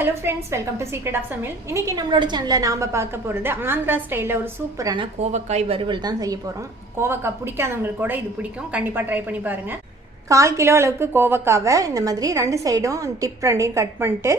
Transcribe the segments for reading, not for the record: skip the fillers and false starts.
Hello friends, welcome to secret of சமையல். இன்றைக்கி நம்மளோட சேனலில் நாம் பார்க்க போகிறது ஆந்திரா ஸ்டைலில் ஒரு சூப்பரான கோவக்காய் வறுவல் தான் செய்ய போகிறோம். கோவக்காய் பிடிக்காதவங்களுக்கு கூட இது பிடிக்கும். கண்டிப்பாக ட்ரை பண்ணி பாருங்கள். 1/4 கிலோ அளவுக்கு கோவக்காவை இந்த மாதிரி 2 சைடும் டிப் 2 கட் பண்ணிட்டு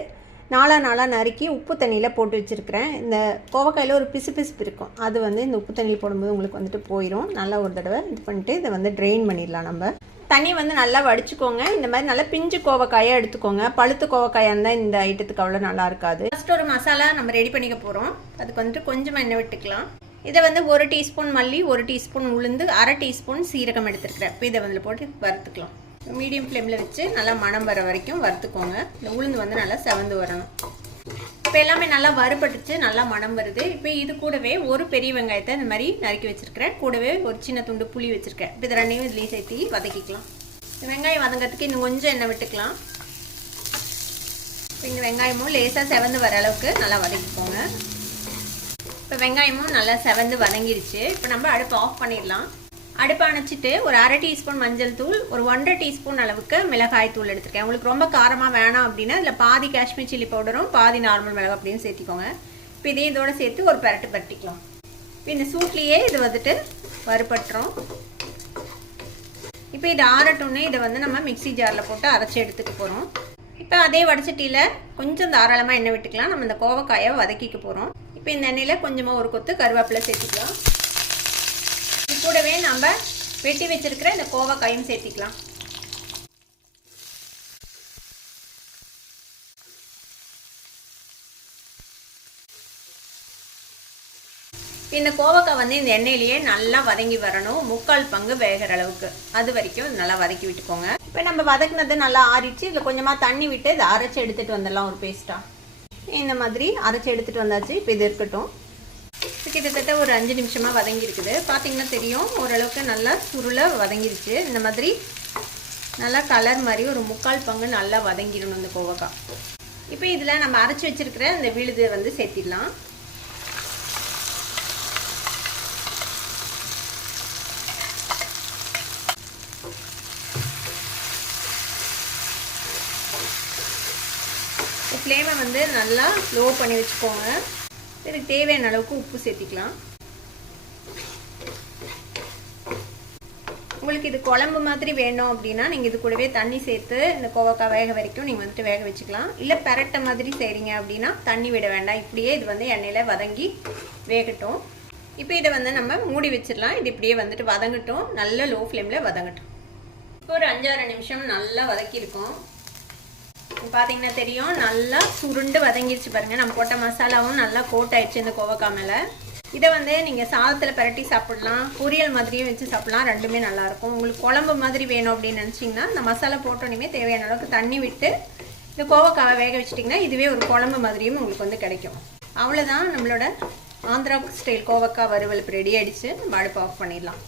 நாளாக நறுக்கி உப்பு தண்ணியில் போட்டு வச்சுருக்கிறேன். இந்த கோவக்காயில் ஒரு பிசுபிசுப்பு இருக்கும், அது இந்த உப்பு தண்ணியில் போடும்போது உங்களுக்கு போயிடும். நல்லா ஒரு தடவை இது பண்ணிட்டு இதை ட்ரெயின் பண்ணிடலாம். நம்ம தண்ணி நல்லா வடிச்சுக்கோங்க. இந்த மாதிரி நல்லா பிஞ்சு கோவக்காயாக எடுத்துக்கோங்க. பழுத்து கோவக்காயாக இருந்தால் இந்த ஐட்டத்துக்கு அவ்வளோ நல்லா இருக்காது. ஃபஸ்ட்டு ஒரு மசாலா நம்ம ரெடி பண்ணிக்க போகிறோம். அதுக்கு கொஞ்சமாக எண்ணெய் விட்டுக்கலாம். இதை 1 டீஸ்பூன் மல்லி, 1 டீஸ்பூன் உளுந்து, 1/2 டீஸ்பூன் சீரகம் எடுத்துருக்கிறேன். இப்போ இதை போட்டு வறுத்துக்கலாம். மீடியம் ஃப்ளேமில் வச்சு நல்லா மணம் வர வரைக்கும் வறுத்துக்கோங்க. இந்த உளுந்து நல்லா செவந்து வரணும். இப்போ எல்லாமே நல்லா வறுபட்டுச்சு, நல்லா மணம் வருது. இப்போ இது கூடவே ஒரு பெரிய வெங்காயத்தை இந்த மாதிரி நறுக்கி வச்சுருக்கிறேன். கூடவே ஒரு சின்ன துண்டு புளி வச்சுருக்கேன். இப்போ இது 2 இதுலேயும் சேர்த்து வதக்கிக்கலாம். வெங்காயம் வதங்கிறதுக்கு இன்னும் கொஞ்சம் எண்ணெய் விட்டுக்கலாம். இப்போ இந்த வெங்காயமும் லேசாக செவந்து வர அளவுக்கு நல்லா வதக்கிக்கோங்க. இப்போ வெங்காயமும் நல்லா செவந்து வதங்கிருச்சு. இப்போ நம்ம அடுப்பு ஆஃப் பண்ணிடலாம். அடுப்பை அணைச்சிட்டு ஒரு 1/2 டீஸ்பூன் மஞ்சள் தூள், ஒரு 1/2 டீஸ்பூன் அளவுக்கு மிளகாய் தூள் எடுத்துருக்கேன். உங்களுக்கு ரொம்ப காரமாக வேணாம் அப்படின்னா இதில் பாதி காஷ்மீர் சில்லி பவுடரும் பாதி நார்மல் மிளகு அப்படின்னு சேர்த்திக்கோங்க. இப்போ இதோட சேர்த்து ஒரு பரட்டிக்கலாம். இப்போ இந்த சூட்லேயே இது வறுபட்டுரும். இப்போ இது ஆறட்டும்னு இதை நம்ம மிக்சி ஜாரில் போட்டு அரைச்சி எடுத்துக்க போகிறோம். இப்போ அதே வடச்சட்டியில் கொஞ்சம் தாராளமாக எண்ணெய் விட்டுக்கலாம். நம்ம இந்த கோவக்காயை வதக்கிக்க போகிறோம். இப்போ இந்த எண்ணெயில் கொஞ்சமாக ஒரு கொத்து கருவேப்பிலை சேர்த்துக்கலாம். கூடவே நம்ம வெட்டி வச்சிருக்கிற இந்த கோவக்காயும் சேர்த்திக்கலாம். இந்த கோவக்காய் இந்த எண்ணெயிலேயே நல்லா வதங்கி வரணும். 3/4 பங்கு வேகிற அளவுக்கு அது வரைக்கும் நல்லா வதக்கி விட்டுக்கோங்க. இப்போ நம்ம வதக்குனது நல்லா ஆறிச்சு. இதில் கொஞ்சமாக தண்ணி விட்டு இதை அரைச்சி எடுத்துகிட்டு வந்துடலாம். ஒரு பேஸ்ட்டாக இந்த மாதிரி அரைச்சி எடுத்துகிட்டு வந்தாச்சு. இப்போ இது இருக்கட்டும். கிட்டத்தட்ட ஒரு 5 நிமிஷமாக வதங்கியிருக்குது. பார்த்தீங்கன்னா தெரியும், ஓரளவுக்கு நல்லா சுருளை வதங்கிருச்சு. இந்த மாதிரி நல்லா கலர் மாதிரி ஒரு 3/4 பங்கு நல்லா வதங்கிடணும் இந்த கோவக்காய். இப்போ இதில் நம்ம அரைச்சி வச்சிருக்கிற இந்த விழுது சேர்த்திடலாம். ஃப்ளேமை நல்லா லோ பண்ணி வச்சுக்கோங்க. இதுக்கு தேவையான அளவுக்கு உப்பு சேர்த்திக்கலாம். உங்களுக்கு இது குழம்பு மாதிரி வேணும் அப்படின்னா நீங்கள் இது கூடவே தண்ணி சேர்த்து இந்த கோவக்காய் வேக வரைக்கும் நீங்கள் வேக வச்சுக்கலாம். இல்லை பெரட்டை மாதிரி செய்கிறீங்க அப்படின்னா தண்ணி விட வேண்டாம். இப்படியே இது எண்ணெயில் வதங்கி வேகட்டும். இப்போ இதை நம்ம மூடி வச்சிடலாம். இது இப்படியே வதங்கட்டும். நல்ல லோ ஃப்ளேமில் வதங்கட்டும். இப்போ ஒரு 5-6 நிமிஷம் நல்லா வதக்கியிருக்கோம். பார்த்தீங்கன்னா தெரியும், நல்லா சுருண்டு வதங்கிருச்சு பாருங்கள். நம்ம போட்ட மசாலாவும் நல்லா கோட் ஆயிடுச்சு இந்த கோவக்காய் மேலே. இதை நீங்கள் சாதத்தில் பரட்டி சாப்பிடலாம், பொரியல் மாதிரியும் வச்சு சாப்பிடலாம். ரெண்டுமே நல்லாயிருக்கும். உங்களுக்கு குழம்பு மாதிரி வேணும் அப்படின்னு நினச்சிங்கன்னா இந்த மசாலா போட்டோன்னே தேவையான அளவுக்கு தண்ணி விட்டு இந்த கோவக்காவை வேக வச்சிட்டிங்கன்னா இதுவே ஒரு குழம்பு மாதிரியும் உங்களுக்கு கிடைக்கும். அவ்வளோதான், நம்மளோட ஆந்திரா ஸ்டைல் கோவக்காய் வறுவல் ரெடி ஆகிடுச்சு. நம்ம அடுப்பு ஆஃப் பண்ணிடலாம்.